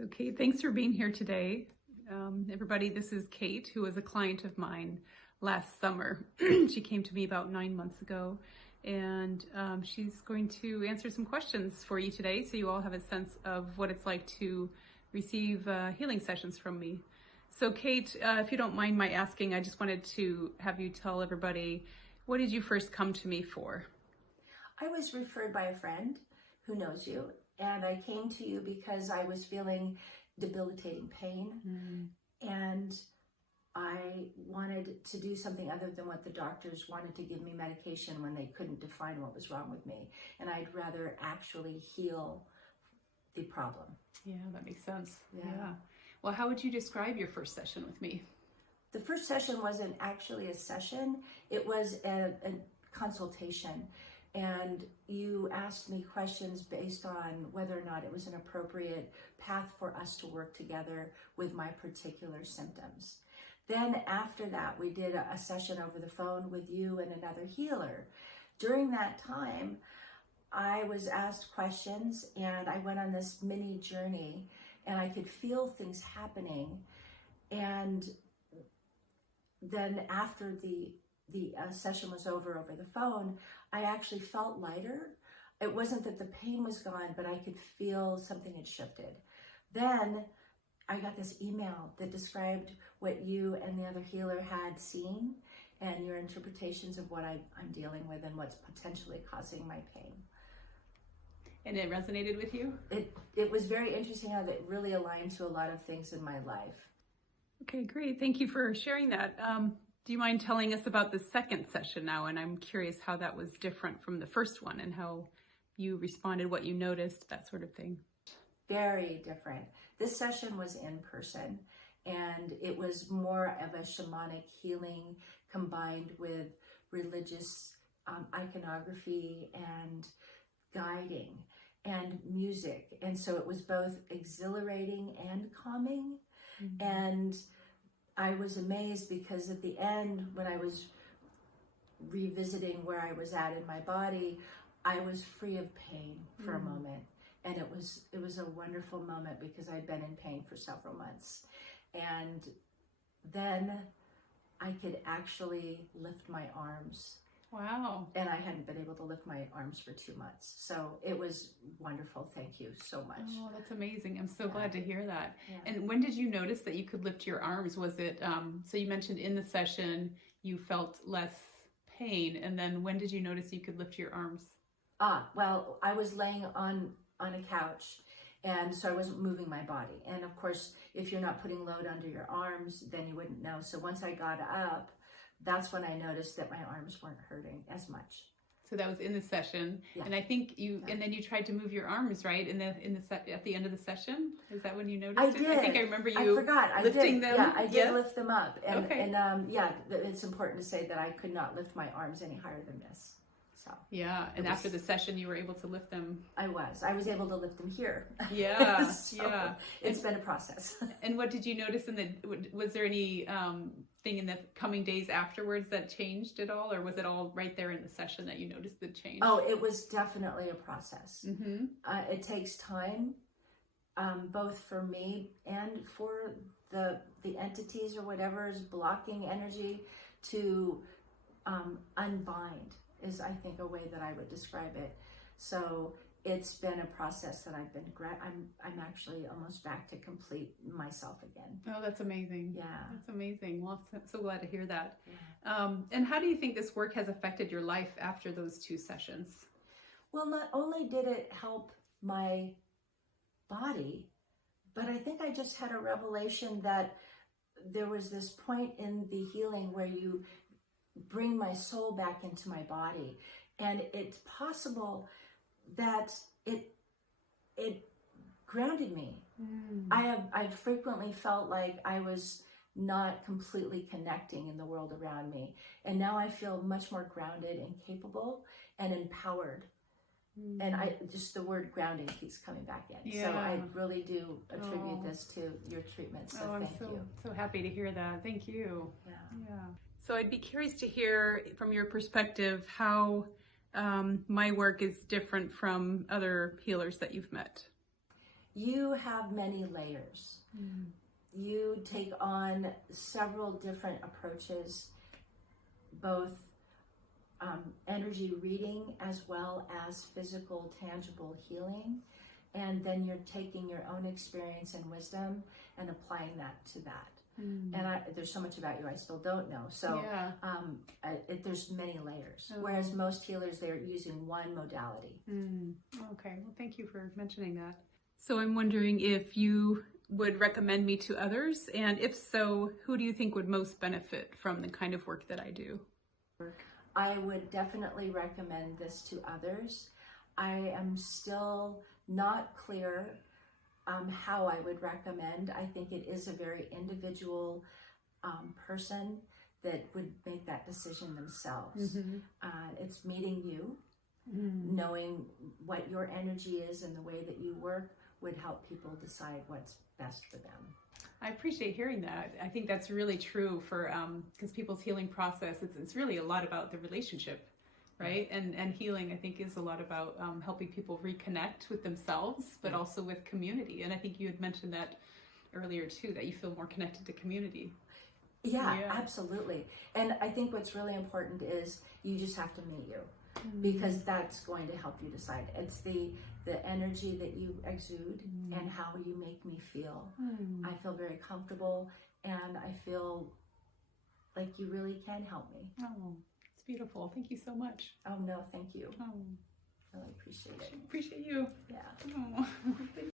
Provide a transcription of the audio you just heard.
So Cate, thanks for being here today. Everybody, this is Cate, who was a client of mine last summer. She came to me about 9 months ago, and she's going to answer some questions for you today so you all have a sense of what it's like to receive healing sessions from me. So Cate, if you don't mind my asking, I just wanted to have you tell everybody, what did you first come to me for? I was referred by a friend who knows you, and I came to you because I was feeling debilitating pain, and I wanted to do something other than what the doctors wanted to give me medication when they couldn't define what was wrong with me, and I'd rather actually heal the problem. Yeah, that makes sense. Yeah. Well, how would you describe your first session with me? The first session wasn't actually a session, it was a consultation. And you asked me questions based on whether or not it was an appropriate path for us to work together with my particular symptoms. Then after that, we did a session over the phone with you and another healer. During that time, I was asked questions and I went on this mini journey, and I could feel things happening. And then after the session was over the phone, I actually felt lighter. It wasn't that the pain was gone, but I could feel something had shifted. Then I got this email that described what you and the other healer had seen and your interpretations of what I'm dealing with and what's potentially causing my pain. And it resonated with you? It was very interesting how that really aligned to a lot of things in my life. Okay, great. Thank you for sharing that. Do you mind telling us about the second session now? And I'm curious how that was different from the first one and how you responded, what you noticed, that sort of thing. Very different. This session was in person, and it was more of a shamanic healing combined with religious iconography and guiding and music. And so it was both exhilarating and calming. And I was amazed because at the end, when I was revisiting where I was at in my body, I was free of pain for a moment. And it was a wonderful moment because I'd been in pain for several months. And then I could actually lift my arms. Wow. And I hadn't been able to lift my arms for 2 months. So it was wonderful. Thank you so much. Oh, that's amazing. I'm so glad to hear that. Yeah. And when did you notice that you could lift your arms? Was it, so you mentioned in the session you felt less pain. And then when did you notice you could lift your arms? Well, I was laying on a couch, and so I wasn't moving my body. And of course, if you're not putting load under your arms, then you wouldn't know. So once I got up, that's when I noticed that my arms weren't hurting as much. So that was in the session, and I think you, and then you tried to move your arms, right? At the end of the session, is that when you noticed I did. I think I remember you. I forgot. Lifting them. Yeah, I did lift them up, and okay. Yeah, it's important to say that I could not lift my arms any higher than this. So yeah, and after the session, you were able to lift them. I was able to lift them here. Yeah, so yeah. It's been a process. And what did you notice was there any thing in the coming days afterwards that changed at all, or was it all right there in the session that you noticed the change? Oh, it was definitely a process. It takes time, both for me and for the entities or whatever is blocking energy to unbind, is I think a way that I would describe it. So it's been a process that I've been, I'm actually almost back to complete myself again. Oh, that's amazing. Yeah. That's amazing. Well, I'm so glad to hear that. Yeah. And how do you think this work has affected your life after those 2 sessions? Well, not only did it help my body, but I think I just had a revelation that there was this point in the healing where you bring my soul back into my body, and it's possible that it grounded me. I've frequently felt like I was not completely connecting in the world around me, and now I feel much more grounded and capable and empowered. And just the word grounding keeps coming back in. Yeah. So I really do attribute this to your treatment. So I'm thank you. So happy to hear that. Thank you. Yeah. So I'd be curious to hear from your perspective how my work is different from other healers that you've met. you have many layers. You take on several different approaches, both energy reading as well as physical, tangible healing. And then you're taking your own experience and wisdom and applying that to that. And there's so much about you I still don't know. So there's many layers. Whereas most healers, they're using one modality. Okay, well, thank you for mentioning that. So I'm wondering if you would recommend me to others, and if so, who do you think would most benefit from the kind of work that I do? I would definitely recommend this to others. I am still not clear how I would recommend. I think it is a very individual person that would make that decision themselves. It's meeting you, knowing what your energy is and the way that you work would help people decide what's best for them. I appreciate hearing that. I think that's really true for because people's healing process, it's really a lot about the relationship, right? And healing, I think, is a lot about helping people reconnect with themselves, but also with community. And I think you had mentioned that earlier too, that you feel more connected to community. Yeah, absolutely. And I think what's really important is you just have to meet you, because that's going to help you decide. It's the energy that you exude and how you make me feel. I feel very comfortable, and I feel like you really can help me. Oh, it's beautiful. Thank you so much. Oh, no, thank you. Oh, Really appreciate it. Appreciate you. Yeah. Oh.